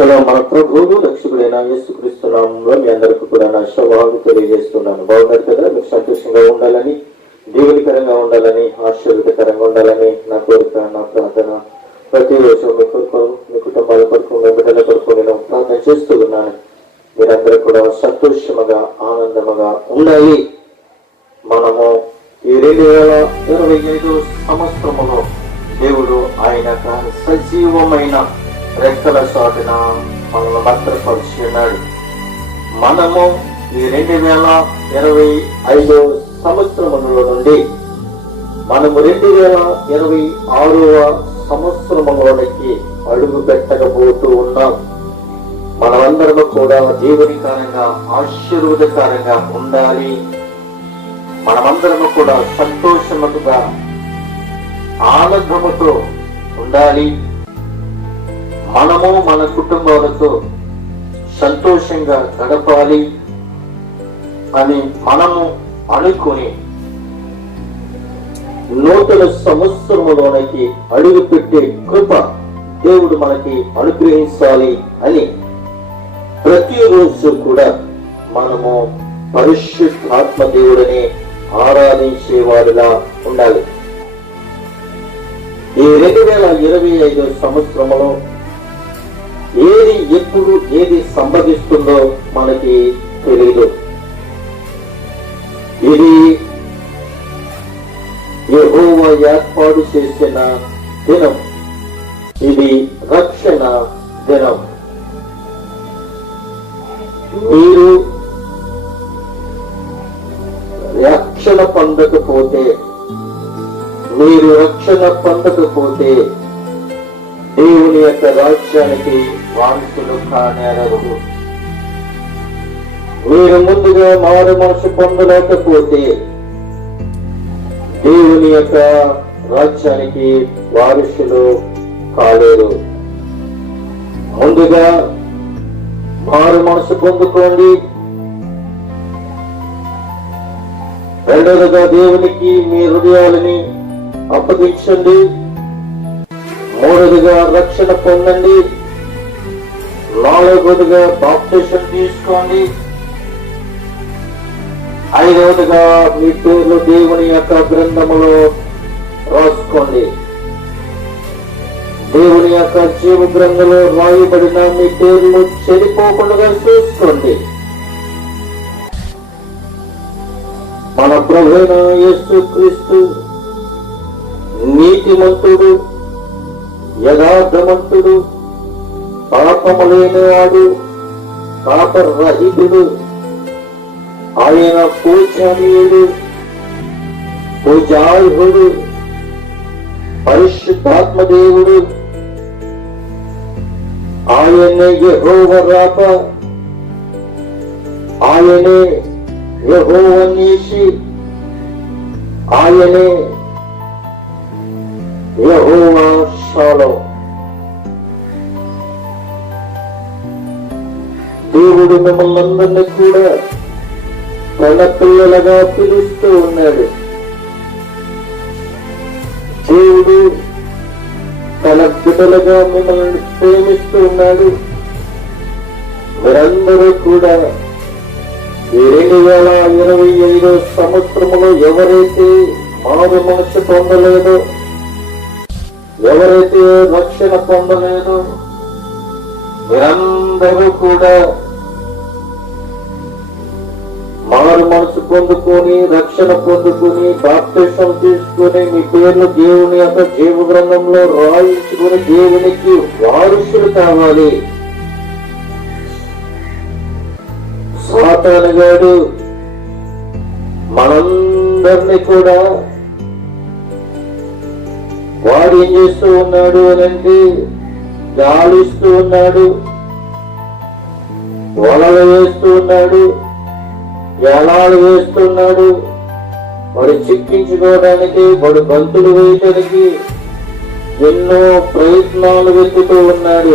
శలో మన ప్రభువును రక్షకుడైన యేసుక్రీస్తు నామములో మీ అందరికీ కూడా నా శుభాలు తెలియజేస్తున్నాను. బాగున్నారు కదా? మీరు సంతోషంగా ఉండాలని, దీవెనకరంగా ఉండాలని, ఆశీర్వాదకరంగా ఉండాలని నా కోరిక, నా ప్రార్థన. ప్రతిరోజు మీ కొరకు, మీ కుటుంబాల కొరకు, మీ బిడ్డల కొరకు నేను ప్రార్థన చేస్తూ ఉన్నాను. మీరందరూ కూడా సంతోషముగా, ఆనందముగా ఉండాలి. మనము ఈ 2025 సంవత్సరములో దేవుడు ఆయన సజీవమైన రెక్కల చాటున మనల్ని భద్రపరిచి ఉన్నాడు. మనము ఈ 2025 సంవత్సరములో నుండి మనము 2026వ సంవత్సరములోనికి అడుగు పెట్టకపోతూ ఉన్నాం. మనమందరము కూడా దీవెనకరంగా, ఆశీర్వాదకరంగా ఉండాలి. మనమందరము కూడా సంతోషముగా, ఆనందముతో ఉండాలి. మనము మన కుటుంబాలతో సంతోషంగా గడపాలి అని మనము అనుకుని నూతన సంవత్సరములోనికి అడుగు పెట్టే కృప దేవుడు మనకి అనుగ్రహించాలి అని ప్రతిరోజు కూడా మనము పరిశుద్ధాత్మ దేవుడిని ఆరాధించే వారిలా ఉండాలి. ఈ 2025 సంవత్సరంలో ఏది ఎప్పుడు ఏది సంభవిస్తుందో మనకి తెలియదు. ఇది యెహోవా ఏర్పాటు చేసిన దినం. ఇది రక్షణ దినం. మీరు రక్షణ పొందకపోతే దేవుని యొక్క రాజ్యానికి వారసులు కానేరరు. మీరు ముందుగా మారు మనసు పొందలేకపోతే దేవుని యొక్క రాజ్యానికి వారసులు కాలేరు. ముందుగా మారు మనసు పొందుకోండి. రెండవదిగా దేవునికి మీ హృదయాలని అప్పగించండి. మూడవదిగా రక్షణ పొందండి. నాలుగవదిగా బాప్టిజం తీసుకోండి. ఐదవదిగా మీ పేర్లు దేవుని యొక్క గ్రంథములో రాసుకోండి. దేవుని యొక్క జీవ గ్రంథంలో రాయబడిన మీ పేర్లు చెడిపోకుండా చూసుకోండి. మన ప్రభువైన యేసుక్రీస్తు నీతిమంతుడు, యథార్థవంతుడు, పాపము లేనివాడు, పాపరహితుడు. ఆయన పూజనీయుడు, పూజార్హుడు, పరిశుద్ధాత్మదేవుడు. ఆయనే యెహోవా రాఫా, ఆయనే యెహోవా నీషి, ఆయనే యెహోవా షాలోమ్. దేవుడు మిమ్మల్ని అందరినీ కూడా తన పిల్లలుగా పిలుస్తూ ఉన్నాడు. దేవుడు తన బిడ్డలుగా మిమ్మల్ని ప్రేమిస్తూ ఉన్నాడు. మీరందరూ కూడా ఈ 2025 సంవత్సరంలో ఎవరైతే మారు మనసు పొందలేదో, ఎవరైతే రక్షణ పొందలేదో, మీరందరూ కూడా మారు మనసు పొందుకొని, రక్షణ పొందుకొని, బాప్తిసం తీసుకొని, మీ పేర్లు దేవుని యొక్క జీవ గ్రంథంలో రాయించుకొని దేవునికి వారసులు కావాలి. సాతానుగాడు మనందరినీ కూడా వాడు ఏం చేస్తూ ఉన్నాడు అంటే గాలిస్తూ ఉన్నాడు, వలలు వేస్తూ ఉన్నాడు, ఏలాలు వేస్తున్నాడు. వాడు చిక్కించుకోవడానికి, వాడు బంతులు వేయడానికి ఎన్నో ప్రయత్నాలు వెతుకుతూ ఉన్నాడు.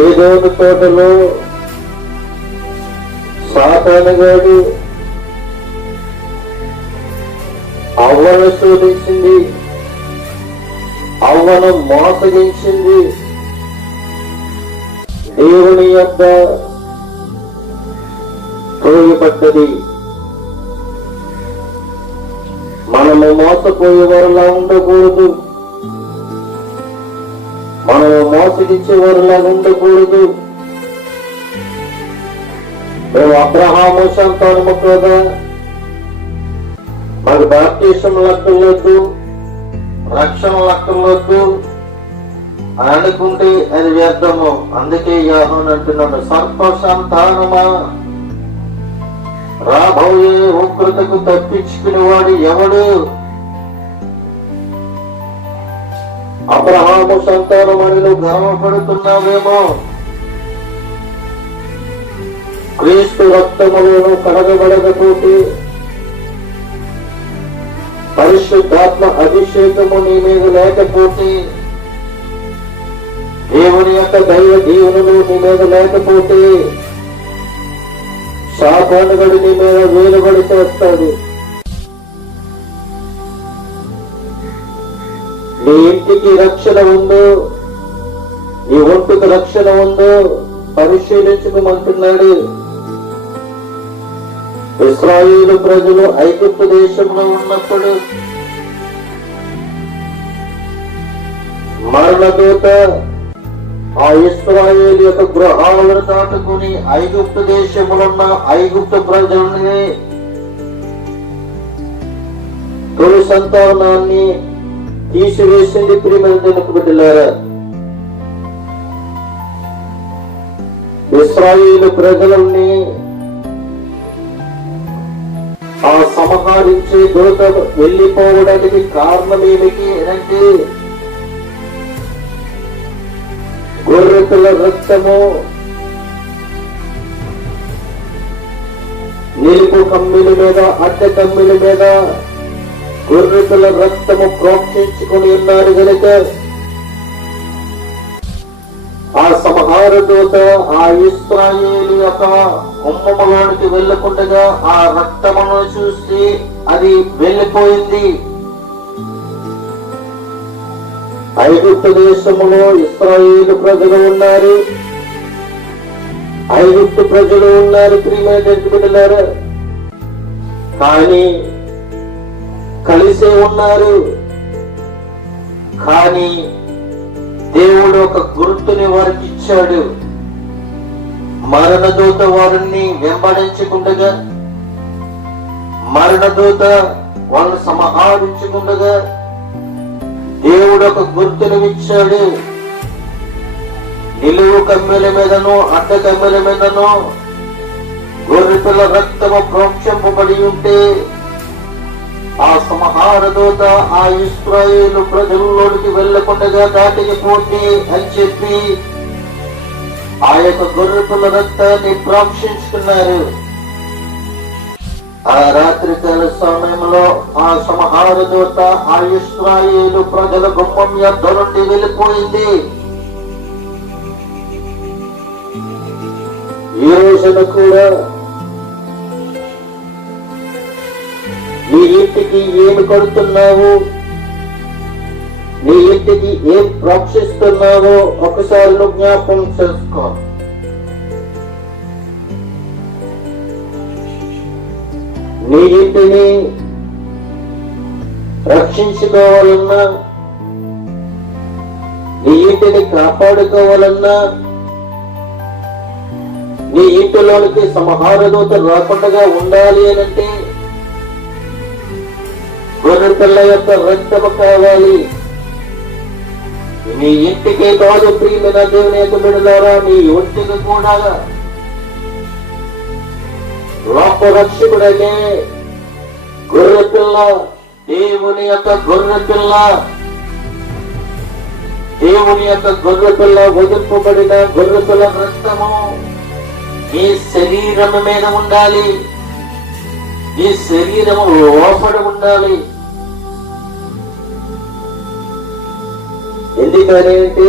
ఏదో తోటలో సాతానుగాడు అవ్వను శోధించింది. అవ్వను మోసగించింది, దేవుని యొక్క తోయబడ్డది. మనము మోసపోయేవారులా ఉండకూడదు, మనము మోసగించేవారులా ఉండకూడదు. మేము అబ్రహాము సంతానము కదా, మాకు బాప్తిసం లెక్కలేదు, రక్షణ లెక్కలేదు అనుకుంటే అది వ్యర్థము. అందుకే యోహాను అంటున్నాడు, సర్ప సంతానమా, రాబోయే ఉగ్రతకు తప్పించుకునేవాడు ఎవడు? అబ్రహాము సంతానమని నువ్వు గర్వపడుతున్నావేమో, క్రీస్తు రక్తములను కడగబడకపోతే, పరిశుద్ధాత్మ అభిషేకము నీ మీద లేకపోతే, దేవుని యొక్క దైవ దీవెనలు నీ మీద లేకపోతే, శాపానుగడు నీ మీద వేలుబడి చేస్తాడు. నీ ఇంటికి రక్షణ ఉందో, నీ ఒంటికి రక్షణ ఉందో పరిశీలించుకోమంటున్నాడు. ఇశ్రాయేలు ప్రజలు ఐగుప్తు దేశంలో ఉన్నప్పుడు మరణదూత ఆ ఇశ్రాయేలు యొక్క గృహాలను దాటుకుని ఐగుప్తు దేశములున్న ఐగుప్తు ప్రజల్ని, తొలి సంతానాన్ని తీసివేసింది. ప్రియమైన బిడ్డలారా, ఇశ్రాయేలు ప్రజలని ఆ సంహరించే దూత వెళ్ళిపోవడానికి కారణం ఏమిటి అంటే, గొర్రెపిల్ల రక్తము నిలుపు కమ్మిల మీద, అడ్డ కమ్మిల మీద గొర్రెపిల్ల రక్తము ప్రోక్షించుకుని ఉన్నారు కనుక ఆ సంహార దూత ఆ ఇశ్రాయేలు యొక్క గుమ్మములోనికి వెళ్ళకుండగా ఆ రక్తమును చూసి అది వెళ్ళిపోయింది. ఐగుప్తు దేశములో ఇశ్రాయేలు ప్రజలు ఉన్నారు, ఐగుప్తు ప్రజలు ఉన్నారు. ప్రియమైన బిడ్డలారా, కానీ కలిసే ఉన్నారు. కానీ దేవుడు ఒక గుర్తుని వారికి ఇచ్చాడు. మరణదూత వారిని వెంబడించకుండగా, మరణదూత వాళ్ళని సంహరించకుండగా దేవుడు ఒక గుర్తును ఇచ్చాడు. నిలువు కమ్మెల మీదను అడ్డ కమ్మెల మీదను గొర్రెపిల్ల రక్తము ప్రోక్షింపబడి ఉంటే ఆ సంహార దూత ఆ ఇశ్రాయేలు ప్రజల్లోనికి వెళ్ళకుండగా దాటికి పోతే అని చెప్పి ఆ యొక్క గొర్రెపిల్ల రక్తాన్ని ప్రోక్షించుకున్నారు. ఆ రాత్రికాల సమయంలో ఆ సంహార దూత ఆ ఇశ్రాయేలు ప్రజల గుమ్మం యొద్ద నుండి వెళ్ళిపోయింది. ఈ రోజున కూడా నీ ఇంటికి ఏమి కడుతున్నావు, నీ ఇంటికి ఏం ప్రోక్షిస్తున్నావో ఒకసారి నువ్వు జ్ఞాపకం చేసుకో. నీ ఇంటిని రక్షించుకోవాలన్నా, నీ ఇంటిని కాపాడుకోవాలన్నా, నీ ఇంటిలోనికి సంహార దూత రాకుండా ఉండాలి అనంటే గొర్రెపిల్ల యొక్క రక్తము కావాలి. నీ ఇంటికే కాదు ప్రియమైన దేవుని యొక్క బిడ్డలారా, నీ ఒంటికి కూడా లోకరక్షకుడనే గొర్రెపిల్ల, దేవుని యొక్క గొర్రెపిల్ల, దేవుని యొక్క గొర్రెపిల్ల వదిలింపబడిన గొర్రెపిల్ల రక్తము నీ శరీరం మీద ఉండాలి, నీ శరీరము లోపల ఉండాలి. ఎందుకనేంటి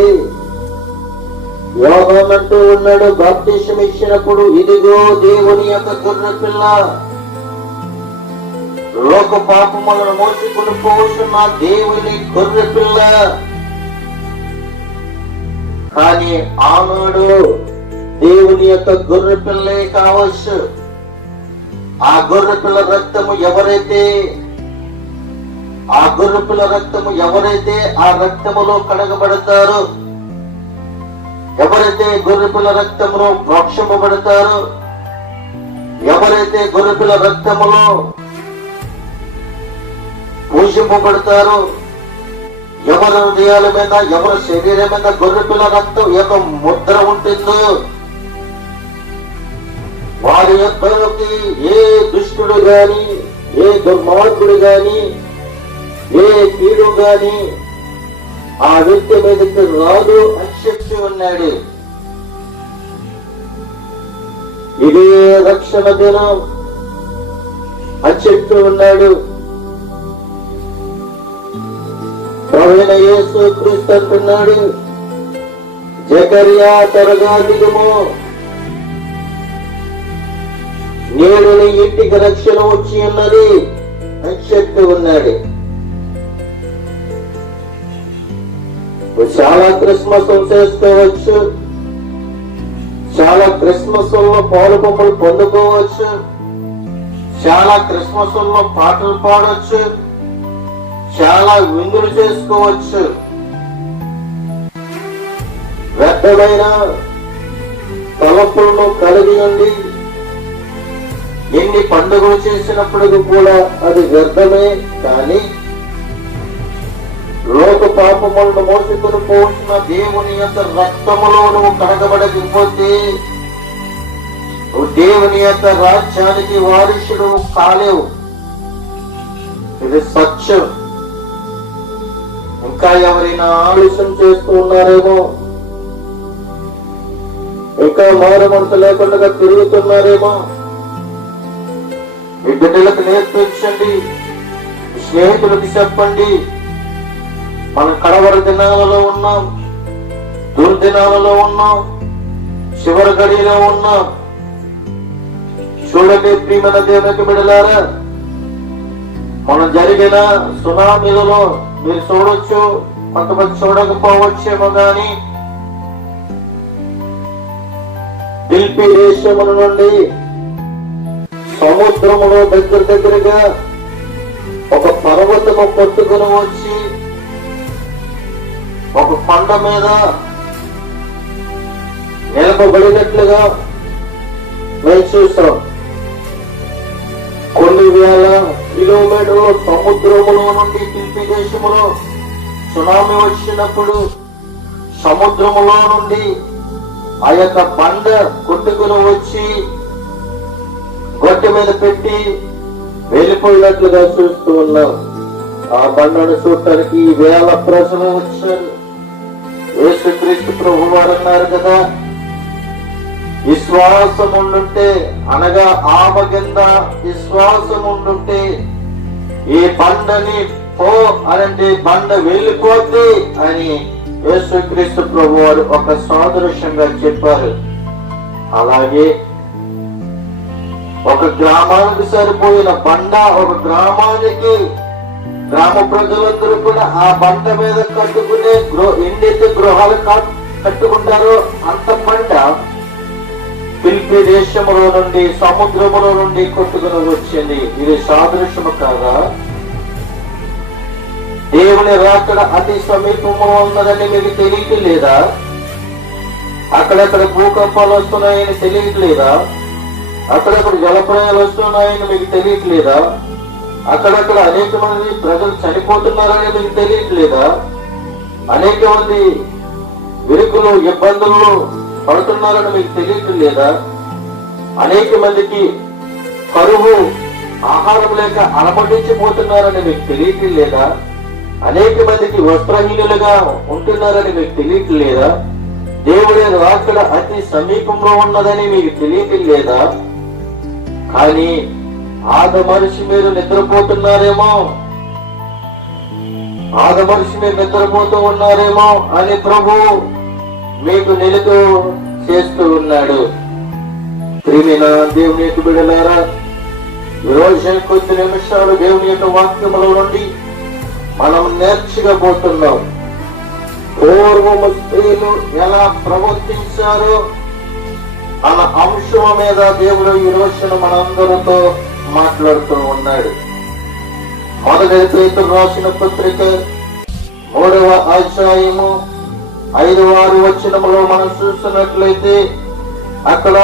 యోహాను అంటూ ఉన్నాడు, బాప్తిసం ఇచ్చినప్పుడు, ఇదిగో దేవుని యొక్క గొర్రెపిల్ల, లోక పాపములను మోసుకుని పోతున్న దేవుని గొర్రెపిల్ల కానీ ఆనాడు దేవుని యొక్క గొర్రె పిల్లే కావచ్చు. ఆ గొర్రె పిల్ల రక్తము ఎవరైతే ఆ రక్తములో కడగబడతారో, ఎవరైతే గొర్రెపిల్ల రక్తములో ప్రోక్షింపబడతారో, ఎవరైతే గొర్రెపిల్ల రక్తములో పూజింపబడతారో, ఎవరి హృదయాల మీద, ఎవరి శరీరం మీద గొర్రెపిల్ల రక్తం యొక్క ముద్ర ఉంటుందో, వారి యొక్కకి ఏ దుష్టుడు గాని, ఏ దుర్మార్గుడు గాని, ఏ కీడు గాని ఆ వ్యక్తి మీదకి రాదు అని చెప్పి ఉన్నాడు. ఇదే రక్షణ దినం అని చెప్పి ఉన్నాడు. ప్రభువైన యేసు క్రీస్తు అంటున్నాడు, జకర్యా త్వరగా దిగుము, నేడు నీ ఇంటికి రక్షణ వచ్చి ఉన్నది అని చెప్పి ఉన్నాడు. చాలా క్రిస్మస్ చేసుకోవచ్చు, చాలా క్రిస్మస్ లో పాలు పంపులు పొందుకోవచ్చు, చాలా క్రిస్మస్ లో పాటలు పాడవచ్చు, చాలా విందులు చేసుకోవచ్చు. వ్యర్థమైన తలపులను కలిగి ఉండి ఎన్ని పండుగలు చేసినప్పటికీ కూడా అది వ్యర్థమే. కానీ లోక పాపములను మోసుకుని పోసిన దేవుని యొక్క రక్తములో నువ్వు కడగబడకపోతే నువ్వు దేవుని యొక్క రాజ్యానికి వారసుడు కాలేవు. ఇది సత్యం. ఇంకా ఎవరైనా ఆలస్యం చేస్తూ ఉన్నారేమో, ఇంకా మారు మనసు లేకుండా తిరుగుతున్నారేమో, మీ బిడ్డలకు నేర్పించండి, స్నేహితులకు చెప్పండి. మనం కడవర దినాలలో ఉన్నాం, దుర్దినాలలో ఉన్నాం, చివరి గడిలో ఉన్నాం. చూడండి ప్రియమైన దేవునికి బిడ్డలారా, మనం జరిగిన సునామీలలో మీరు చూడొచ్చు, కొంతమంది చూడకపోవచ్చేమో గాని ఫిలిప్పీ దేశముల నుండి సముద్రములో దగ్గరగా ఒక పర్వతము పట్టుకుని వచ్చి ఒక కొండ మీద నిలపబడినట్లుగా మేము చూసాం. కొన్ని వేల కిలోమీటర్లు సముద్రములో నుండి ఫిలిప్పీ దేశములో సునామీ వచ్చినప్పుడు సముద్రములో నుండి ఆ యొక్క బండ కొట్టుకుని వచ్చి గొట్టె మీద పెట్టి వెళ్ళిపోయినట్లుగా చూస్తూ ఉన్నాం. ఆ బండను చూడటానికి వేల ప్రజలు వచ్చారు. యేసుక్రీస్తు ప్రభు వారు అన్నారు కదా, విశ్వాసం ఉండుంటే, అనగా ఆమె కింద విశ్వాసం ఉండుంటే ఈ బండని పో అనంటే బండ వెళ్ళిపోద్ది అని యేసుక్రీస్తు ప్రభు వారు ఒక సాదృశ్యంగా చెప్పారు. అలాగే ఒక గ్రామానికి సరిపోయిన బండ, ఒక గ్రామానికి గ్రామ ప్రజలందరూ కూడా ఆ బండ మీద కట్టుకునే ఎన్నైతే గృహాలు కట్టుకుంటారో అంత బండ ఫిలిప్పీ దేశములో నుండి సముద్రములో నుండి కొట్టుకుని వచ్చింది. ఇది సాదృశ్యము కాదా? దేవుని రాకడ అతి సమీపంలో ఉన్నదని మీకు తెలియట్లేదా? అక్కడక్కడ భూకంపాలు వస్తున్నాయని తెలియట్లేదా? అక్కడక్కడ జలప్రయాలు వస్తున్నాయని మీకు తెలియట్లేదా? అక్కడక్కడ అనేక మంది ప్రజలు చనిపోతున్నారని మీకు తెలియట్లేదా? అనేక మంది విరుకులు ఇబ్బందులు పడుతున్నారని మీకు తెలియట్లేదా? అనేక మందికి కరువు, ఆహారం లేక అలమటించిపోతున్నారని మీకు తెలియట్లేదా? అనేక మందికి వస్త్రహీనులుగా ఉంటున్నారని మీకు తెలియట్లేదా? దేవుడి రాకడ అతి సమీపంలో ఉన్నదని మీకు తెలియట్లేదా? కానీ ఆద మనిషి మీరు నిద్రపోతున్నారేమో, ఆద మనిషి మీరు నిద్రపోతూ ఉన్నారేమో అని ప్రభు మీకు నిలుగు చేస్తూ ఉన్నాడు. ప్రియమైన దేవుని యొక్క బిడ్డలారా, ఈరోజు కొద్ది నిమిషాలు దేవుని యొక్క వాక్యముల నుండి మనం నేర్చుకోబోతున్నాం. పూర్వము స్త్రీలు ఎలా ప్రవర్తించారో అన్న అంశం మీద దేవుడు ఈ రోజున మనందరితో మాట్లాడుతూ ఉన్నాడు. మొదటి పేతురు రాసిన పత్రిక 3వ అధ్యాయము 5-6 వచనములో మనం చూస్తున్నట్లయితే అక్కడ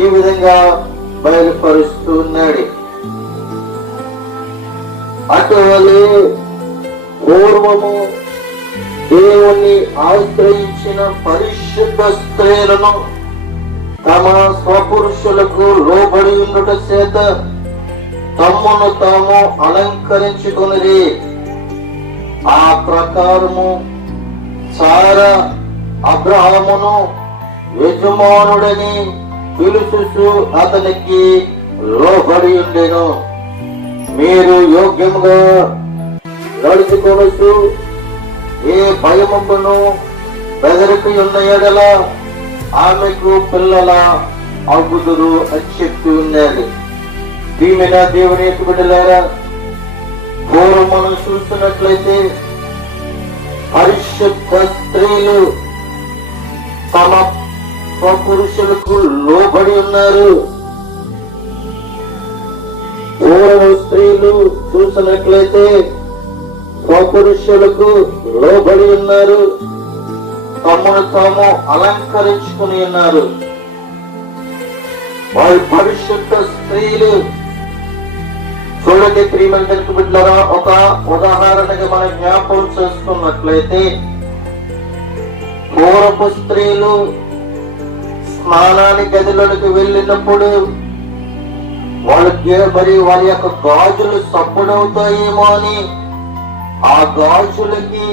ఈ విధంగా బయలుపరుస్తూ ఉన్నాడు. అటువలే పూర్వము దేవుని ఆశ్రయించిన పరిశుద్ధ స్త్రీలను తమ స్వపురుషులకు లోబడి ఉండుట చేత తమ్మును తాము అలంకరించుకుని ఆ ప్రకారము సారా అబ్రహామును యజమానుడని పిలుచు అతనికి లోబడి ఉండెను. మీరు యోగ్యముగా నడుచుకొనొచ్చు ఏ భయమును బెదరికి ఉన్న ఎడల ఆమెకు పిల్లల అగుదురు అని చెప్తూ ఉన్నది. దీనిన దేవుని యొక్క బిడ్డలారా, పూర్వం మనం చూస్తున్నట్లయితే పరిశుద్ధ స్త్రీలు తమ స్వపురుషులకు లోబడి ఉన్నారు. పూర్వ స్త్రీలు చూసినట్లయితే స్వపురుషులకు లోబడి ఉన్నారు, తమను తాము అలంకరించుకుని ఉన్నారు. వారి పరిశుద్ధ స్త్రీలు చూడండి ప్రియమంతరికి బిడ్డలారా, ఒక ఉదాహరణగా మనం జ్ఞాపకం చేసుకున్నట్లయితే పూర్వపు స్త్రీలు స్నానానికి గదిలోకి వెళ్ళినప్పుడు వాళ్ళకి మరి వారి యొక్క గాజులు సబ్బుడవుతాయేమో అని ఆ గాజులకి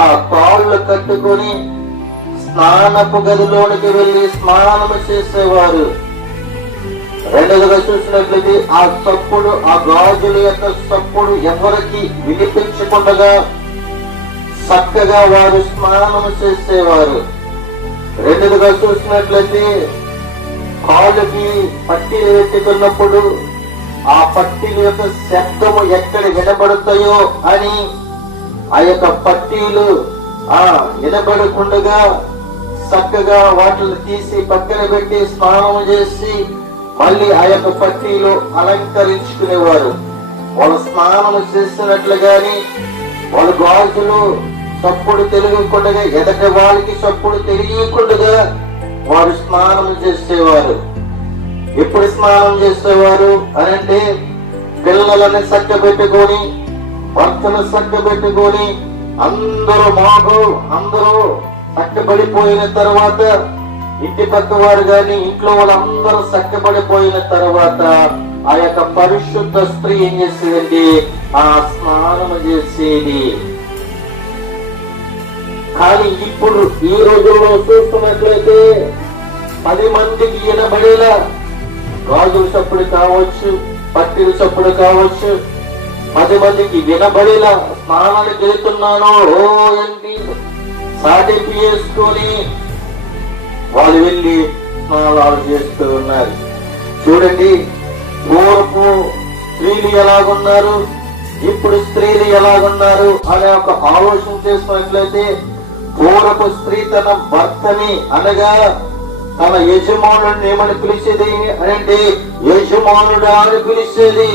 ఆ తాళ్ళు కట్టుకొని స్నానపు గదిలోనికి వెళ్ళి స్నానం చేసేవారు. రెండవగా చూసినట్లయితే ఆ చప్పుడు, ఆ గాజుల యొక్క చప్పుడు ఎవరికి వినిపించకుండా చక్కగా వారు స్నానం చేసేవారు. రెండవగా చూసినట్లయితే కాళ్ళకి పట్టీలు పెట్టుకున్నప్పుడు ఆ పట్టీల యొక్క శబ్దము ఎక్కడ వినబడతాయో అని ఆ యొక్క పట్టీలు వినబడకుండా చక్కగా వాటిని తీసి పక్కన పెట్టి స్నానం చేసి మళ్ళీ ఆ యొక్క పట్టీలు అలంకరించుకునేవారు. వాళ్ళు స్నానం చేసినట్లుగాని వాళ్ళ గాజులు చప్పుడు తెలియకుండా, ఎదటి వాళ్ళకి చప్పుడు తెలియకుండా వారు స్నానం చేసేవారు. ఎప్పుడు స్నానం చేసేవారు అనంటే పిల్లలని చక్కబెట్టుకొని, భర్తను చక్కబెట్టుకొని, అందరూ చక్కబడిపోయిన తర్వాత ఇంటి పక్క వారు గాని ఇంట్లో వాళ్ళందరూ చక్కబడిపోయిన తర్వాత ఆ యొక్క పరిశుద్ధ స్త్రీ ఏం చేసేదండి, ఆ స్నానం చేసేది. కానీ ఇప్పుడు ఈ రోజుల్లో చూస్తున్నట్లయితే 10 మందికి వినబడేలా గాజుల చప్పుడు కావచ్చు, పట్టిల చప్పుడు కావచ్చు, 10 మందికి వినబడేలా స్నానానికి వెళ్తున్నాను ఏంటి సాటింపు చేసుకొని వాళ్ళు వెళ్ళి స్నానాలు చేస్తూ ఉన్నారు. చూడండి, పూర్వపు స్త్రీలు ఎలాగున్నారు, ఇప్పుడు స్త్రీలు ఎలాగున్నారు అనే ఒక ఆలోచన చేసుకున్నట్లయితే పూర్వపు స్త్రీ తన భర్తని అనగా తన యజమానుడిని ఏమని పిలిచేది అంటే యజమానుడా అని పిలిచేది,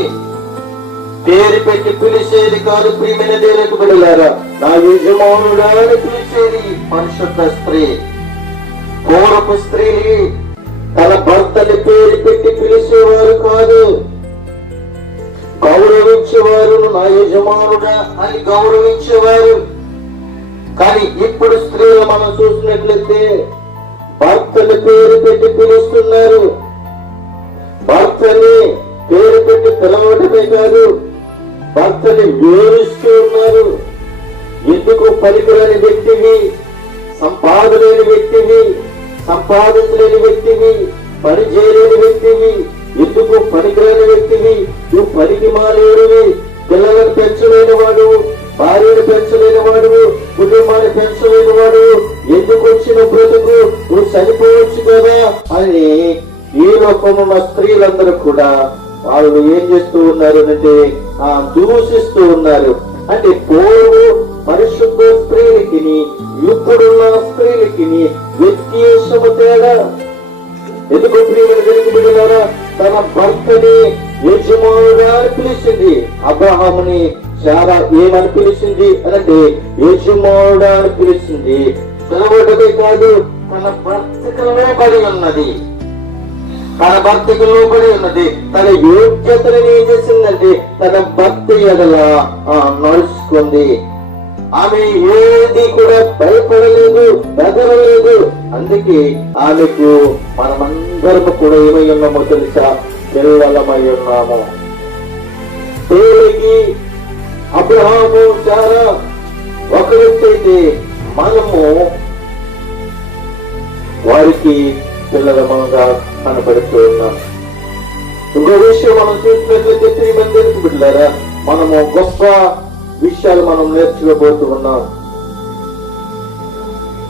పేరు పెట్టి పిలిచేది కాదు. ప్రియమైన దేవునికి బిడ్డలారా, నా యజమానుడా అని పిలిచేది పరిశుద్ధ స్త్రీ. పూర్వపు స్త్రీ తన భర్తని పేరు పెట్టి పిలిచేవారు కాదు, గౌరవించేవారు. నా యజమానుడా అని గౌరవించేవారు. కానీ ఇప్పుడు స్త్రీలు మనం చూసినట్లయితే భర్తని పేరు పెట్టి పిలుస్తున్నారు. భర్తని పేరు పెట్టి పిలవడమే కాదు, భర్తని వేరుస్తూ ఉన్నారు. ఎందుకు పనికిరాని వ్యక్తివి, సంపాదలేని వ్యక్తివి, సంపాదించలేని వ్యక్తివి, పని చేయలేని వ్యక్తివి, ఎందుకు పనికిరాని వ్యక్తివి, నువ్వు పనికి మాలేడివి, పిల్లలను పెంచలేని వాడు, భార్యను పెంచలేని వాడు, కుటుంబాన్ని పెంచలేని వాడు, ఎందుకు వచ్చిన బ్రతుకు, నువ్వు చనిపోవచ్చు కదా అని ఈ లోకమున్న స్త్రీలందరూ కూడా వాళ్ళు ఏం చేస్తూ ఉన్నారు అంటే దూషిస్తూ ఉన్నారు. అంటే పూర్వం పరిశుద్ధ స్త్రీలు స్త్రీలకి ఇప్పుడున్న స్త్రీలకి వ్యత్యాసము తేడా. ఎందుకు ప్రియమైన దేవుని బిడ్డలారా, తన భర్తని యజమానుడా అని పిలిచింది. అబ్రహాముని శారా ఏమని పిలిచింది అనంటే యజమానుడా అని పిలిచింది. పిలవడమే కాదు, తన భర్తకు లోబడి ఉన్నది. తన భర్తకు లోబడి ఉన్నది. తన యోగ్యతను ఏం చేసిందంటే తన భర్త ఎడల నడుచుకుంది. ఆమె ఏది కూడా భయపడలేదు, బెదరలేదు. అందుకే ఆమెకు మనమందరము కూడా ఏమై ఉన్నామో తెలుసా? పిల్లలమై ఉన్నాము. తేలికి అబ్రహాము శారా ఒక వ్యక్తి అయితే మనము వారికి పిల్లలముగా కనపడుతూ ఉన్నాం. ఇంకో విషయం మనం చూసినట్లయితే ప్రియమందరికి బిడ్డలారా, మనము గొప్ప విషయాలు మనం నేర్చుకోబోతూ ఉన్నాం.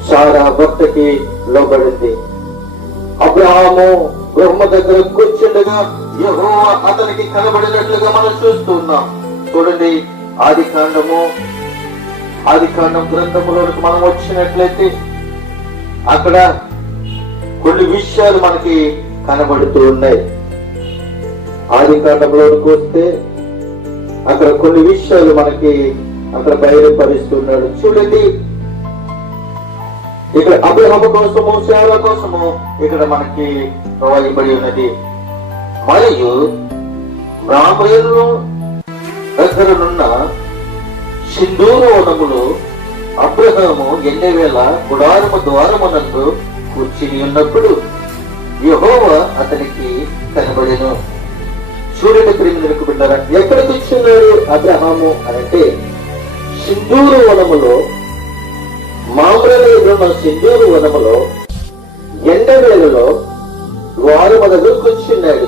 శారా భర్తకి లోబడింది. అబ్రహాము బ్రహ్మ దగ్గర కూర్చుండగా యెహోవా అతనికి కనబడినట్లుగా మనం చూస్తూ ఉన్నాం. చూడండి, ఆది కాండం గ్రంథంలోనికి మనం వచ్చినట్లయితే అక్కడ కొన్ని విషయాలు మనకి కనబడుతూ ఉన్నాయి. ఆది కాండంలోనికి వస్తే అక్కడ కొన్ని విషయాలు మనకి అక్కడ బయలుపరుస్తున్నాడు. చూడండి, ఇక్కడ అబ్రహాము కోసము శారా కోసము ఇక్కడ మనకి రాయబడి ఉన్నది. మరియు రామయ్యను దగ్గరనున్న సింధూర వనములో అబ్రహాము ఎండవేళ గుడారము ద్వారమునందు కూర్చుని ఉన్నప్పుడు యెహోవా అతనికి కనబడెను. చూడండి ప్రియములకు బిడ్డలారా, ఎక్కడ కూర్చున్నాడు అబ్రహాము అనంటే సింధూర వనములో, మామూలుగా ఎదురున్న సింధూర వనములో ఎండవేళలో ద్వారము దగ్గర కూర్చున్నాడు.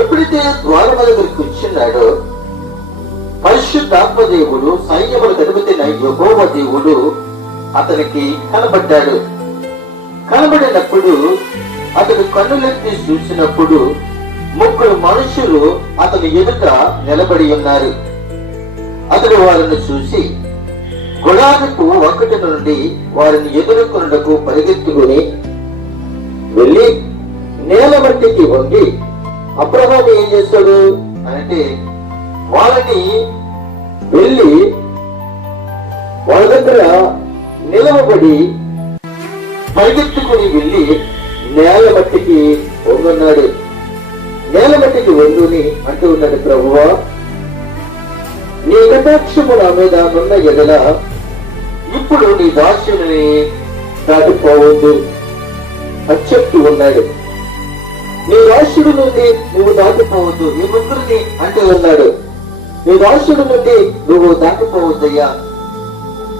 ఎప్పుడైతే ద్వారము దగ్గర కూర్చున్నాడో పరిశుద్ధాత్మ దేవుడు, సైన్యములకు అధిపతి యెహోవా దేవుడు అతనికి కనబడ్డాడు. కనబడినప్పుడు అతడు కన్నులెత్తి చూసినప్పుడు ముగ్గురు మనుషులు అతని ఎదుట నిలబడి ఉన్నారు. అతడు వారిని చూసి గుడారపు ఒకటి నుండి వారిని ఎదుర్కొనుటకు పరిగెత్తుకుని వెళ్ళి నేల మట్టికి వంగి అబ్రహాము ఏం చేస్తాడు అంటే వాళ్ళని వెళ్ళి వాళ్ళ దగ్గర నిలవబడి పరిగెత్తుకుని వెళ్ళి నేల మట్టికి వంగున్నాడు. నేల మట్టికి వంగుని అంటూ ఉన్నాడు, ప్రభువా నీ కటాక్షము నా మీద నున్న ఎడల ఇప్పుడు నీ దాసుని దాటిపోవద్దు అని చెప్తూ ఉన్నాడు. నీ దాసుడు నుండి నువ్వు దాటిపోవద్దు, ఈ ముగ్గురిని అంటూ ఉన్నాడు. నీ దాసుడు నుండి నువ్వు దాటిపోవద్దయ్యా,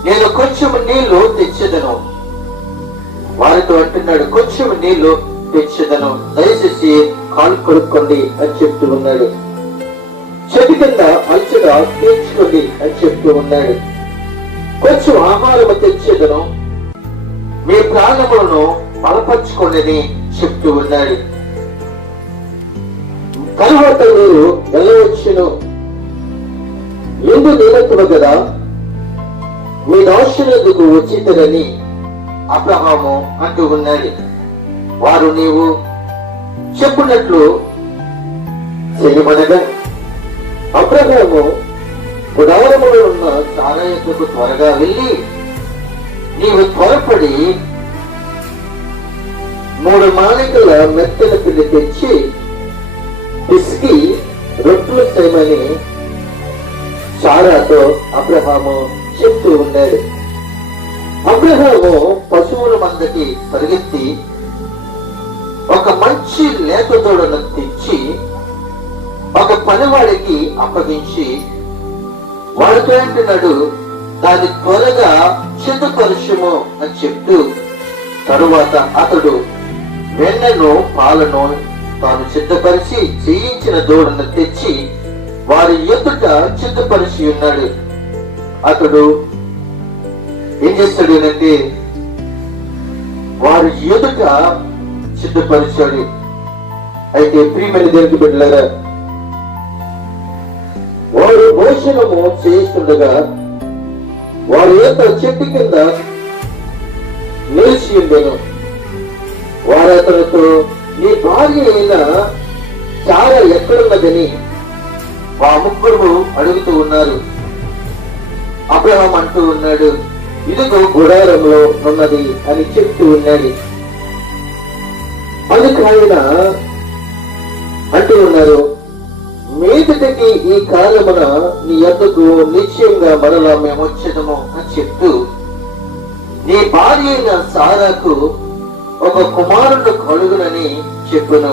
నేను కొంచెం నీళ్లు తెచ్చేదను. వారితో అంటున్నాడు, కొంచెం నీళ్లు తెచ్చేదను, దయచేసి కాలు కొడుక్కోండి అని చెప్తూ ఉన్నాడు. చెట్టు కింద అల్చగా తీర్చుకోండి అని చెప్తూ ఉన్నాడు. కొంచెం ఆహారము తెచ్చేదను, మీ ప్రాణములను బలపరచుకోండి అని చెప్తూ ఉన్నాడు. తరువాత మీరు వెళ్ళవచ్చును, ఎందు నిలతువ కదా మీ దాసులకు వచ్చిద్దరని అబ్రహాము అంటూ ఉన్నాడు. వారు నీవు చెప్పినట్లు చేయమనగా అబ్రహాము గుడారములో ఉన్న శారా యొద్దకు త్వరగా వెళ్ళి నీవు త్వరపడి 3 మానికల మెత్తల పిండి తెచ్చి పిసికి రొట్టెలు చేయమని శారాతో అబ్రహాము చెప్తూ ఉన్నాడు. అబ్రహాము పశువుల మందకి పరిగెత్తి ఒక మంచి లేత దూడను తెచ్చి ఒక పనివాడికి అప్పగించి వాడితో అంటున్నాడు, దాన్ని త్వరగా సిద్ధపరచుము అని చెప్తూ తరువాత అతడు వెన్నను పాలను తాను సిద్ధపరిచి చేయించిన దూడను తెచ్చి వారి ఎదుట సిద్ధపరిచి ఉన్నాడు. అతడు ఏం చేస్తాడు అంటే వారి ఎదుట సిద్ధపరిచాడు. అయితే ప్రియమైన దేవుని బిడ్డలారా, వారు భోజనము చేస్తుండగా వారి యొక్క చెట్టు కింద నిలిచి ఉండెను. వారు అతనితో, నీ భార్య అయిన సారా ఎక్కడున్నదని ఆ ముగ్గురు అడుగుతూ ఉన్నారు. అబ్రహాం అంటూ ఉన్నాడు, ఇదిగో గుడారంలో ఉన్నది అని చెప్తూ ఉన్నాడు. అందుకు ఆయన అంటూ ఉన్నారు, మీదటికి ఈ కాలమున నీ యొద్దకు నిశ్చయంగా మరలా మేము వచ్చేదము అని చెప్తూ నీ భార్య అయిన సారాకు ఒక కుమారుడు కలుగునని చెప్పును.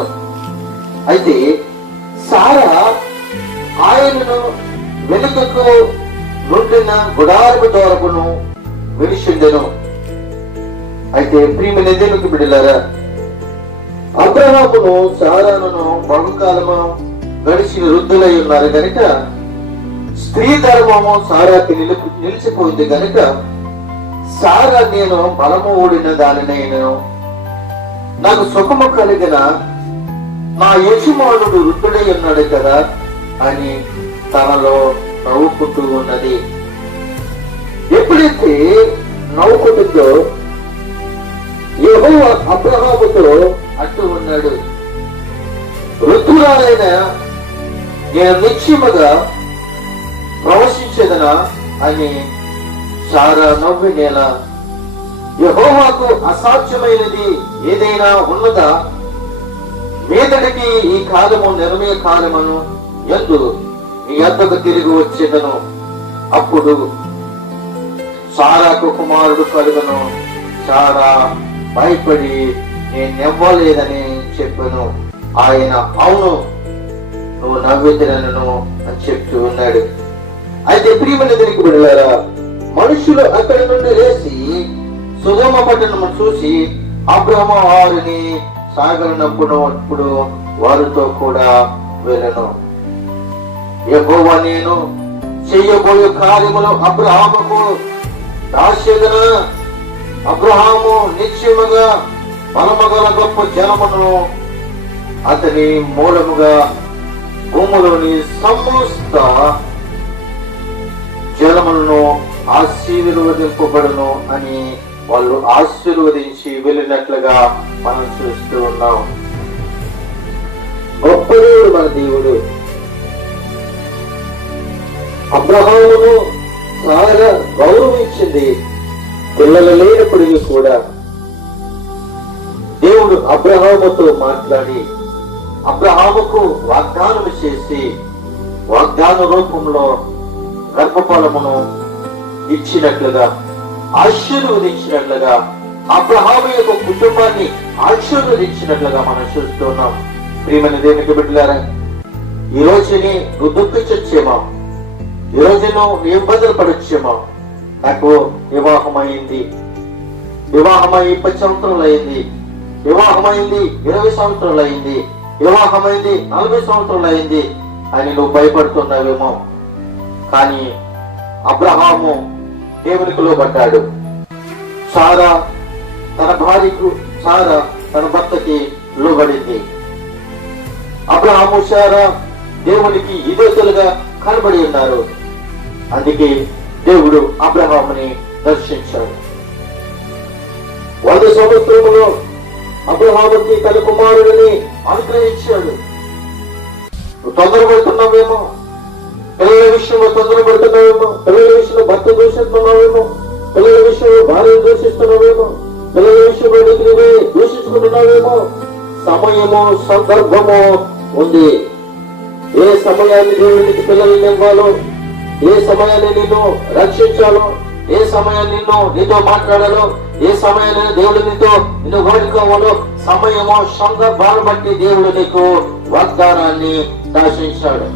అయితే సారా ఆయనను వెనుకకు నుండిన గుడారపు ద్వారమును విడిచిండెను. అయితే ప్రియమైన దేవునికి బిడ్డలారా, అబ్రహామును సారాను బహుకాలము గడిచిన వృద్ధులై ఉన్నారు గనుక, స్త్రీ ధర్మము సారాకి నిలిచిపోయింది గనుక, సారా నేను బలము ఊడిన దానినైనా నాకు సుఖము కలిగిన నా యజమానుడు వృద్ధుడై ఉన్నాడు కదా అని తనలో నవ్వుకుంటూ ఉన్నది. ఎప్పుడైతే నవ్వుకుంటుందో యెహోవా అబ్రహాముతో అంటూ ఉన్నాడు, వృద్ధురాలైన నేను నిశ్చయముగా ప్రవశించేదనా అని సారా నవ్వినేలా, యెహోవాకు అసాధ్యమైనది ఏదైనా ఉన్నదా? మీదటికి ఈ కాలము నిర్మయ కాలమును యందు నీ యొద్దకు తిరిగి వచ్చేదను. అప్పుడు సారాకు కుమారుడు కలుగును. సారా భయపడి నేనెవ్వలేదని చెప్పాను. ఆయన అవును నువ్వు నవ్విందినను అని చెప్తూ ఉన్నాడు. అయితే ప్రియమైన దీనికి బిడ్డలారా, మనుషులు అక్కడి నుండి లేచి సుగమ పట్టణము చూసి అబ్రహాము వారిని సాగలినప్పుడు వారితో కూడా వెళ్ళను. యెహోవా నేను చెయ్యబోయే కార్యములు అబ్రహాముకు దాస్యదన, అబ్రహాము నిశ్చయముగా బలమగల గొప్ప జనమును అతని మూలముగా భూములోని సమస్త జనములను ఆశీర్వదింపబడును అని వాళ్ళు ఆశీర్వదించి వెళ్ళినట్లుగా మనం చూస్తూ ఉన్నాం. గొప్ప దేవుడు మన దేవుడు. అబ్రహామును సారా గౌరవించింది. పిల్లలు లేనప్పటికీ కూడా దేవుడు అబ్రహాముతో మాట్లాడి అబ్రహాముకు వాగ్దానం చేసి వాగ్దాన రూపంలో గర్భఫలమును ఇచ్చినట్లుగా ఆశీర్వదించినట్లుగా అబ్రహాము యొక్క కుటుంబాన్ని ఆశీర్వదించినట్లుగా మనం చూస్తున్నాం. ప్రియమైన దేవునికి బిడ్డలారా, ఈ రోజుని నువ్వు దుఃఖించొచ్చేమో, ఈ రోజు నువ్వు ఇబ్బందులు పడొచ్చేమో. నాకు వివాహమైంది 10 సంవత్సరాలు అయింది, వివాహమైంది 20 సంవత్సరాలు అయింది, వివాహమైంది 40 సంవత్సరాలు అయింది అని నువ్వు భయపడుతున్నావేమో. కానీ అబ్రహాము దేవునికి లోబడ్డాడు. సారా తన భర్తకి లోబడింది. అబ్రహాము సారా దేవునికి ఇదేతులుగా కనబడి ఉన్నారు. అందుకే దేవుడు అబ్రహాముని దర్శించాడు. 100 సంవత్సరములో అబ్రహాముకి తన కుమారుడిని అనుగ్రహించాడు. నువ్వు తొందరపడుతున్నావేమో, పిల్లల విషయంలో తొందరపడుతున్నావేమో, పిల్లల విషయంలో భర్త దూషిస్తున్నావేమో, పిల్లల విషయంలో భార్య దూషిస్తున్నావేమో, పిల్లల విషయంలో నీవే దూషించుకుంటున్నావేమో. సమయము సందర్భము ఉంది. ఏ సమయాన్ని దేవుడికి పిల్లల్ని ఇవ్వాలో, ఏ సమయాన్ని నిన్ను రక్షించాలో, ఏ సమయాన్ని నీతో మాట్లాడాలో, ఏ సమయాన్ని దేవుడు నిన్ను వాడుకోవాలో, సమయము సందర్భాలు బట్టి దేవుడు నీకు వాగ్దానాన్ని దాచించాడు.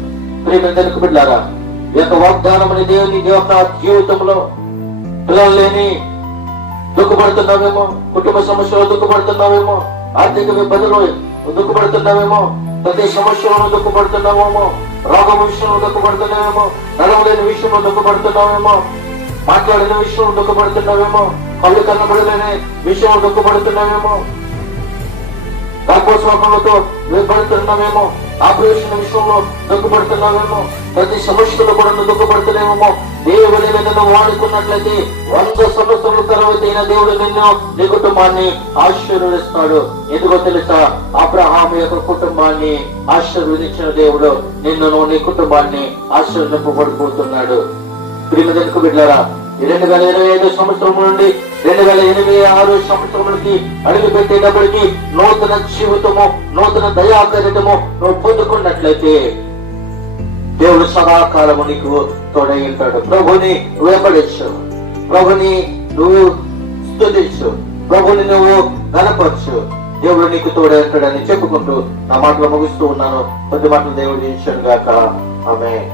ప్రియమందరికి బిడ్డారా, ఈ యొక్క వాగ్దానం అనే దేవుని యొక్క జీవితంలో పిల్లలు లేని దుఃఖపడుతున్నావేమో, కుటుంబ సమస్యలు దుఃఖపడుతున్నావేమో, ఆర్థిక ఇబ్బందులు దుఃఖపడుతున్నావేమో, ప్రతి సమస్యలను దుఃఖపడుతున్నావేమో, రోగం విషయంలో దుఃఖపడుతున్నావేమో, నడవలేని విషయంలో దుఃఖపడుతున్నావేమో, మాట్లాడిన విషయంలో దుఃఖపడుతున్నావేమో, కళ్ళు కన్నబడలేని విషయంలో దుఃఖపడుతున్నావేమో, గర్భస్వాములతో విభడుతున్నావేమో, ఆపరేషన్ విషయంలో దుఃఖపడుతున్నావేమో, ప్రతి సమస్యలో కూడా నువ్వు దుఃఖపడుతున్నావేమో. దేవుని మీద నువ్వు వాడుకున్నట్లయితే 100 సంవత్సరాల తర్వాత అయిన దేవుడు నిన్ను, నీ కుటుంబాన్ని ఆశీర్వదిస్తాడు. ఎందుకో తెలుసా? అబ్రహాము యొక్క కుటుంబాన్ని ఆశీర్వదించిన దేవుడు నిన్ను, నీ కుటుంబాన్ని ఆశీర్వదింపబడిపోతున్నాడు. ప్రియమైన బిడ్డలారా, 2025 సంవత్సరం నుండి 2026 సంవత్సరంలోకి అడుగు పెట్టేటప్పటికి నూతన జీవితము, నూతన దయాకరితము నువ్వు పొందుకున్నట్లయితే దేవుడు సదాకాలము నీకు తోడై ఉంటాడు. ప్రభుని వెంబడించు, ప్రభుని నువ్వు స్తుతించు, ప్రభుని నువ్వు గణపరచు. దేవుడు నీకు తోడై ఉంటాడని చెప్పుకుంటూ నా మాటలు ముగిస్తూ ఉన్నాను. కొద్ది మాటలు దేవుడు ఇచ్చాడు గాక. ఆమేన్.